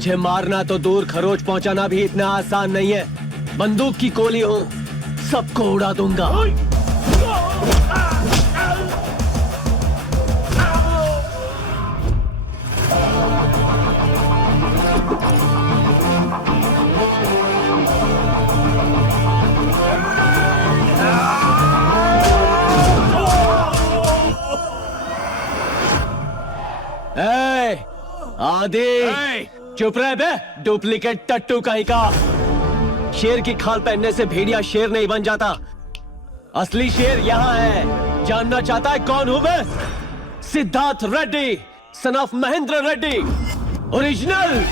मुझे मारना तो दूर, खरोच पहुंचाना भी इतना आसान नहीं है। बंदूक की गोली हूँ, सबको उड़ा दूंगा। आदि चुप रहे बे, डुप्लीकेट टट्टू कहीं का। शेर की खाल पहनने से भेड़िया शेर नहीं बन जाता। असली शेर यहाँ है। जानना चाहता है कौन हूं मैं? Siddharth Reddy, son of Mahendra Reddy, original.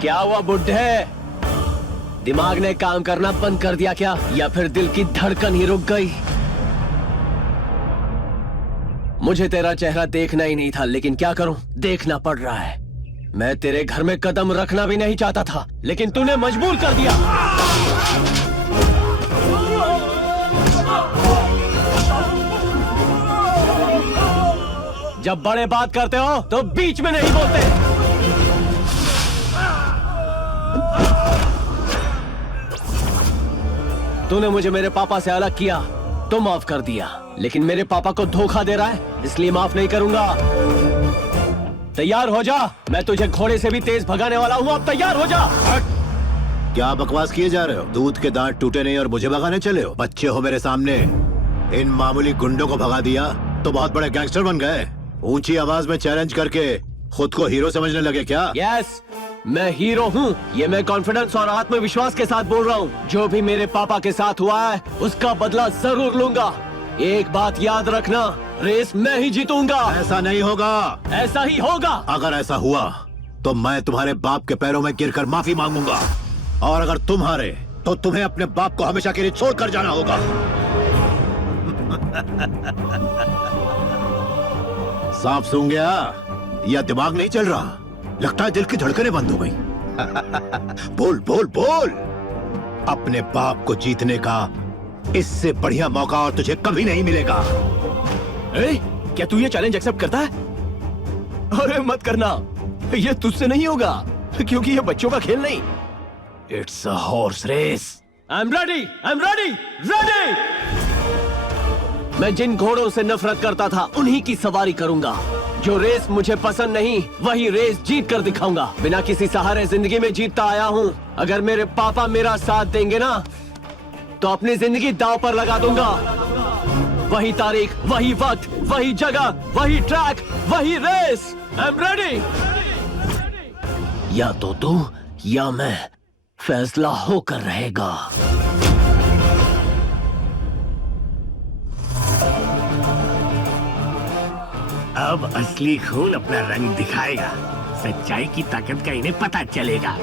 क्या हुआ बुड्ढे? दिमाग ने काम करना बंद कर दिया क्या, या फिर दिल की धड़कन ही रुक गई? मुझे तेरा चेहरा देखना ही नहीं था, लेकिन क्या करूं, देखना पड़ रहा है। मैं तेरे घर में कदम रखना भी नहीं चाहता था, लेकिन तूने मजबूर कर दिया। जब बड़े बात करते हो तो बीच में नहीं बोलते। तूने मुझे मेरे पापा से अलग किया तो माफ कर दिया, लेकिन मेरे पापा को धोखा दे रहा है, इसलिए माफ नहीं करूंगा। तैयार हो जा, मैं तुझे घोड़े से भी तेज भगाने वाला हूँ। अब तैयार हो जा। क्या बकवास किए जा रहे हो? दूध के दांत टूटे नहीं और मुझे भगाने चले हो? बच्चे हो मेरे सामने। इन मामूली गुंडों को भगा दिया तो बहुत बड़े गैंगस्टर बन गए। ऊंची आवाज में चैलेंज करके खुद को हीरो समझने लगे क्या? यस, मैं हीरो हूँ। ये मैं कॉन्फिडेंस और आत्मविश्वास के साथ बोल रहा हूँ। जो भी मेरे पापा के साथ हुआ है उसका बदला जरूर लूंगा। एक बात याद रखना, रेस मैं ही जीतूंगा। ऐसा नहीं होगा। ऐसा ही होगा। अगर ऐसा हुआ तो मैं तुम्हारे बाप के पैरों में गिरकर माफी मांगूंगा, और अगर तुम हारे तो तुम्हें अपने बाप को हमेशा के लिए छोड़ कर जाना होगा। साफ सूंघ गया या दिमाग नहीं चल रहा? लगता है दिल की धड़कनें बंद हो गई। बोल बोल बोल। अपने बाप को जीतने का इससे बढ़िया मौका और तुझे कभी नहीं मिलेगा। क्या तू ये चैलेंज एक्सेप्ट करता है? अरे मत करना, ये तुझसे नहीं होगा, क्योंकि ये बच्चों का खेल नहीं। It's a horse race. I am ready, I am ready, ready. मैं जिन घोड़ों से नफरत करता था उन्हीं की सवारी करूंगा। जो रेस मुझे पसंद नहीं, वही रेस जीत कर दिखाऊंगा। बिना किसी सहारे जिंदगी में जीतता आया हूँ। अगर मेरे पापा मेरा साथ देंगे ना, तो अपनी जिंदगी दांव पर लगा दूंगा। वही तारीख, वही वक्त, वही जगह, वही ट्रैक, वही रेस। I am ready. या तो तू या मैं, फैसला होकर रहेगा। अब असली खून अपना रंग दिखाएगा। सच्चाई की ताकत का इन्हें पता चलेगा।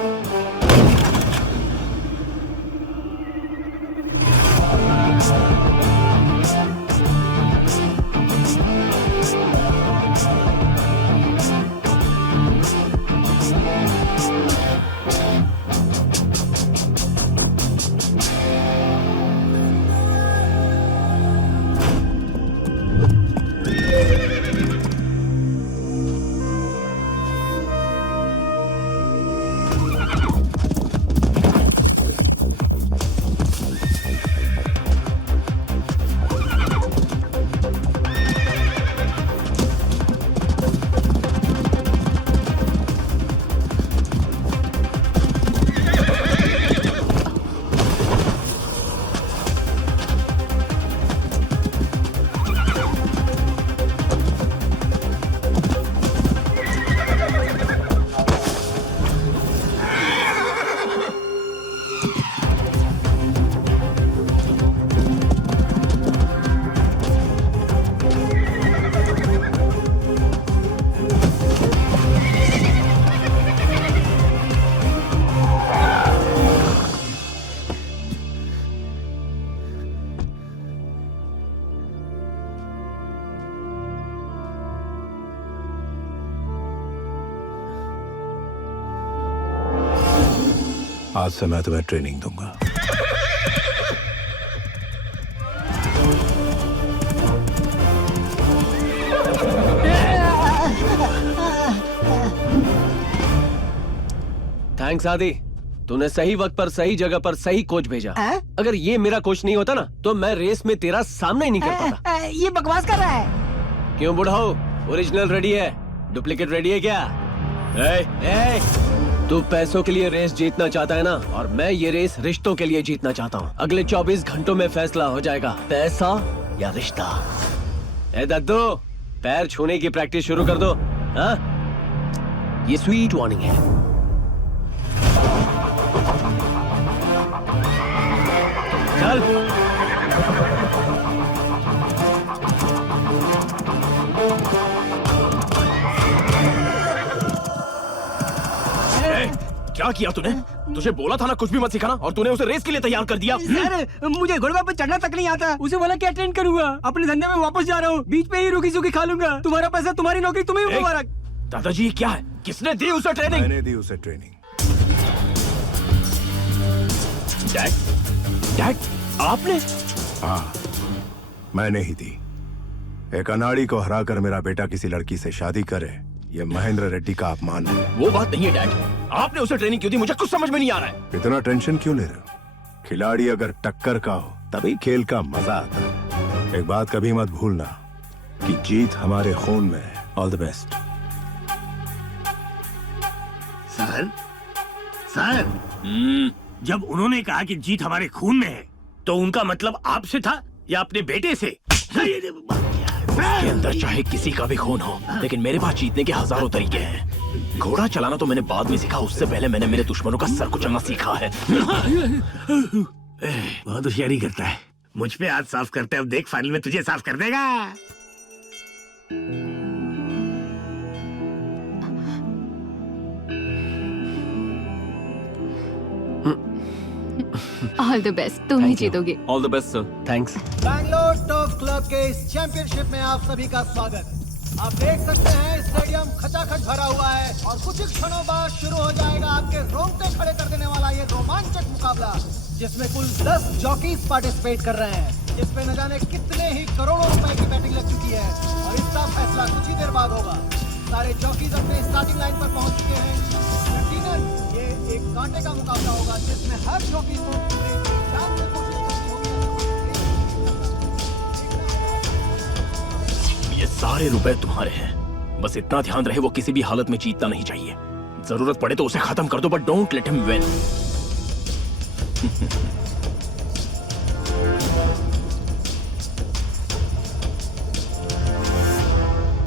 आज से मैं तुम्हें ट्रेनिंग दूंगा। थैंक्स आदि, तूने सही वक्त पर सही जगह पर सही कोच भेजा। अगर ये मेरा कोच नहीं होता ना तो मैं रेस में तेरा सामना ही नहीं कर पाता। ये बकवास कर रहा है। क्यों बुढ़ाओ, ओरिजिनल रेडी है, डुप्लीकेट रेडी है क्या? तू पैसों के लिए रेस जीतना चाहता है ना, और मैं ये रेस रिश्तों के लिए जीतना चाहता हूँ। अगले 24 घंटों में फैसला हो जाएगा, पैसा या रिश्ता। ए दद्दू, पैर छूने की प्रैक्टिस शुरू कर दो। हाँ? ये स्वीट वार्निंग है। चल। क्या किया तूने? तुझे बोला था ना कुछ भी मत सिखाना, और तूने उसे रेस के लिए तैयार कर दिया। सर, मुझे घोड़े पे चढ़ना तक नहीं आता। उसे बोला क्या ट्रेन करूंगा, अपने धंधे में वापस जा रहा हूँ, बीच पे ही रुकी सुखी खा लूंगा। तुम्हारा पैसा, तुम्हारी नौकरी, तुम्हें मुबारक। दादाजी क्या है? किसने दी उसे ट्रेनिंग? मैंने दी उसे ट्रेनिंग। डैड, आपने? हाँ, मैंने ही दी। एक अनाड़ी को हराकर मेरा बेटा किसी लड़की से शादी करे, ये महेंद्र रेड्डी का अपमान है। वो बात नहीं है डैड, आपने उसे ट्रेनिंग क्यों दी? मुझे कुछ समझ में नहीं आ रहा है। इतना टेंशन क्यों ले रहे हो? खिलाड़ी अगर टक्कर का हो तभी खेल का मजा आता है। एक बात कभी मत भूलना कि जीत हमारे खून में है। All the best. सर, जब उन्होंने कहा कि जीत हमारे खून में है, तो उनका मतलब आपसे था या अपने बेटे से? उसके अंदर चाहे किसी का भी खून हो, लेकिन मेरे पास जीतने के हजारों तरीके हैं। घोड़ा चलाना तो मैंने बाद में सीखा, उससे पहले मैंने मेरे दुश्मनों का सर कुचलना सीखा है। बहुत होशियारी करता है। मुझ पे हाथ साफ करते, अब देख फाइनल में तुझे साफ कर देगा। ऑल द बेस्ट, तुम ही जीतोगे। All the best sir. Thanks. Bangalore turf club के इस चैंपियनशिप में आप सभी का स्वागत। आप देख सकते हैं स्टेडियम खचाखच भरा हुआ है और कुछ ही क्षणों बाद शुरू हो जाएगा आपके रोंगटे खड़े कर देने वाला ये रोमांचक मुकाबला, जिसमें कुल 10 जॉकीज पार्टिसिपेट कर रहे हैं, जिसमें न जाने कितने ही करोड़ों रुपए की बैटिंग लग चुकी है और इसका फैसला कुछ ही देर बाद होगा। सारे जॉकीज अपने स्टार्टिंग लाइन पर पहुंच चुके हैं। यकीनन ये एक कांटे का मुकाबला होगा, जिसमें हर जॉकी को पूरे जान से कोशिश करनी होगी। ये सारे रुपए तुम्हारे हैं, बस इतना ध्यान रहे वो किसी भी हालत में जीतना नहीं चाहिए। जरूरत पड़े तो उसे खत्म कर दो, but don't let him win.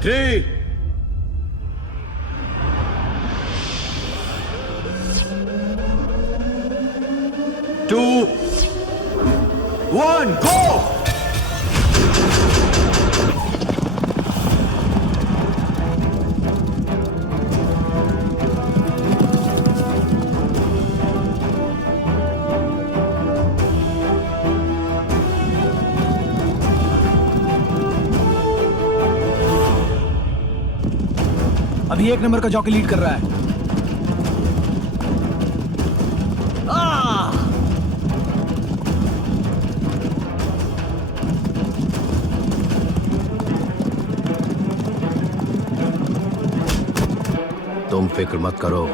3, 2, 1, go! अभी 1 नंबर का जॉकी लीड कर रहा है। तुम फिक्र मत करो,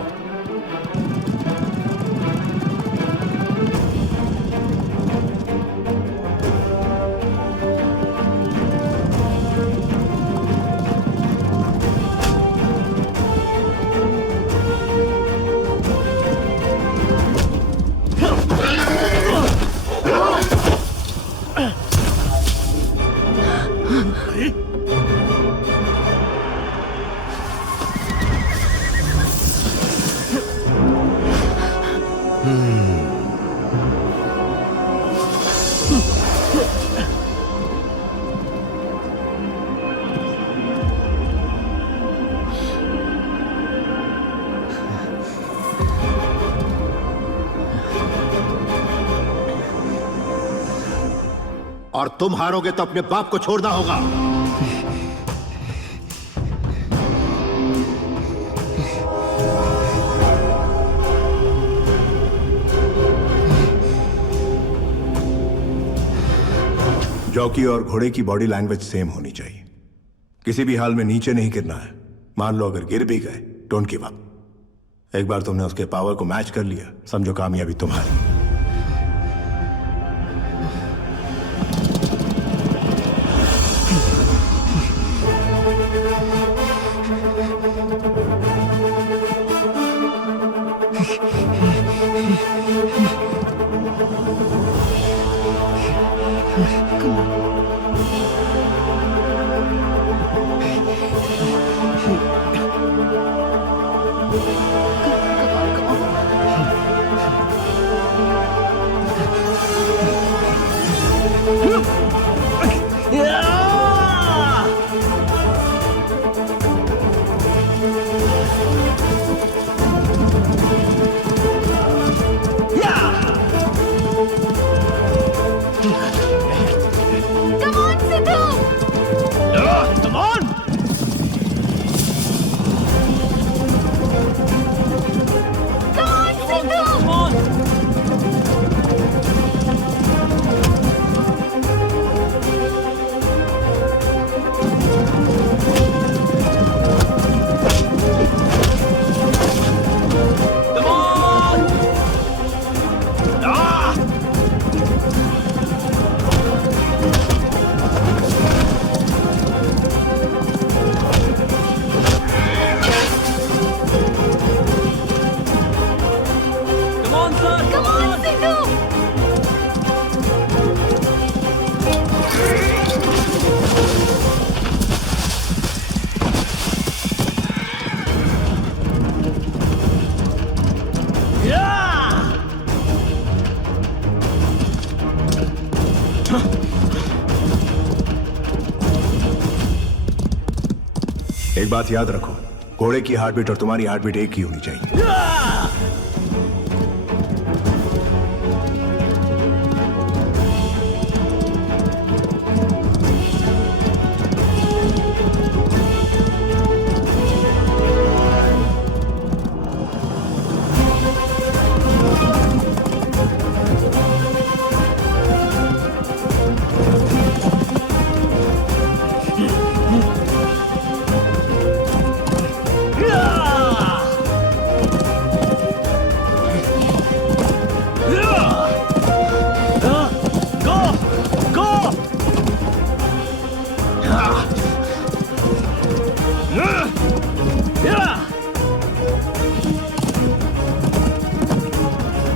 और तुम हारोगे तो अपने बाप को छोड़ना होगा। जॉकी और घोड़े की बॉडी लैंग्वेज सेम होनी चाहिए। किसी भी हाल में नीचे नहीं गिरना है। मान लो अगर गिर भी गए, डोंट गिव अप। एक बार तुमने उसके पावर को मैच कर लिया, समझो कामयाबी तुम्हारी। Come on, Sidhu! Come on! Come on, Sidhu! Come on! Ah! Come on, son! Come on, Sidhu! Yeah! एक बात याद रखो, घोड़े की हार्ट बीट और तुम्हारी हार्ट बीट एक ही होनी चाहिए।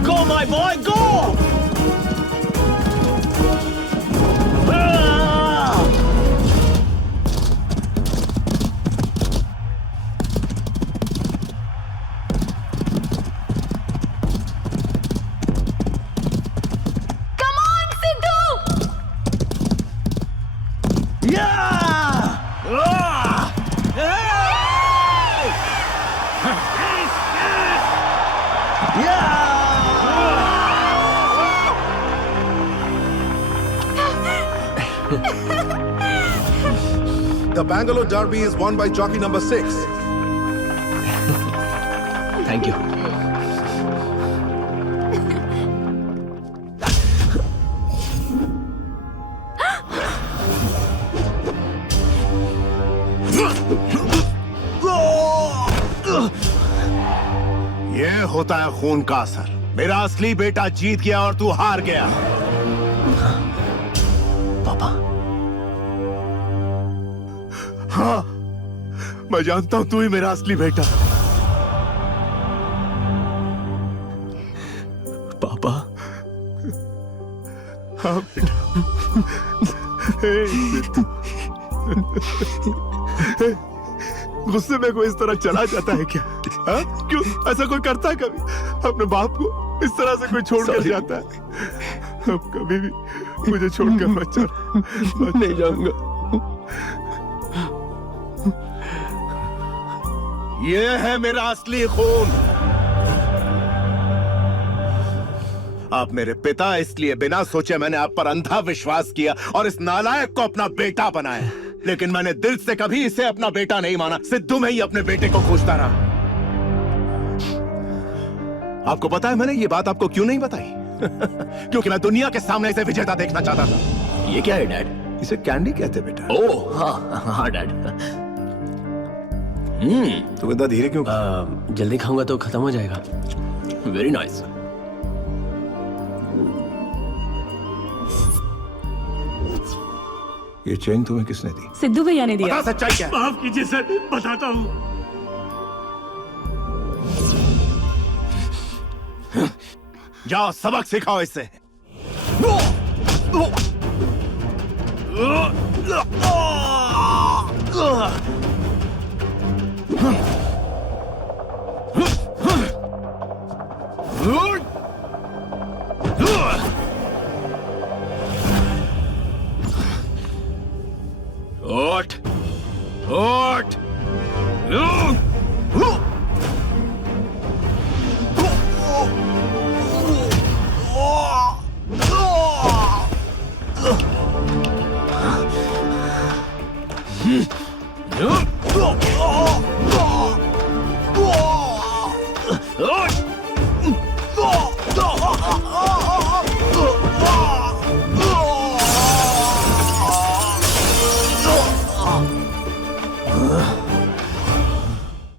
Go, my boy, go! Come on, Sidhu! Yeah! The Bangalore Derby is won by jockey number 6. Thank you. ये होता है खून का असर। मेरा असली बेटा जीत गया और तू हार गया। पापा, हाँ, मैं जानता हूं तू ही मेरा असली बेटा। पापा, हाँ बेटा। गुस्से में कोई इस तरह चला जाता है क्या? हाँ? क्यों ऐसा कोई करता है कभी? अपने बाप को इस तरह से कोई छोड़कर जाता है? अब कभी भी मुझे छोड़कर मत चल। नहीं जाऊंगा। ये है मेरा असली खून। आप मेरे पिता, इसलिए बिना सोचे मैंने आप पर अंधा विश्वास किया और इस नालायक को अपना बेटा बनाया। लेकिन मैंने दिल से कभी इसे अपना बेटा नहीं माना। सिद्धू में ही अपने बेटे को खोजता रहा। आपको पता है मैंने ये बात आपको क्यों नहीं बताई? क्योंकि मैं दुनिया के सामने इसे विजेता देखना चाहता था। ये क्या है डैड? इसे कैंडी कहते बेटा। ओह हाँ हाँ डैड। तू इतना धीरे क्यों? जल्दी खाऊंगा तो खत्म हो जाएगा। Very nice. ये चेन तुम्हें किसने दी? सिद्धू भैया ने दिया। बता सच्चाई क्या है? माफ कीजिए सर, बताता हूँ। जाओ सबक सिखाओ इससे।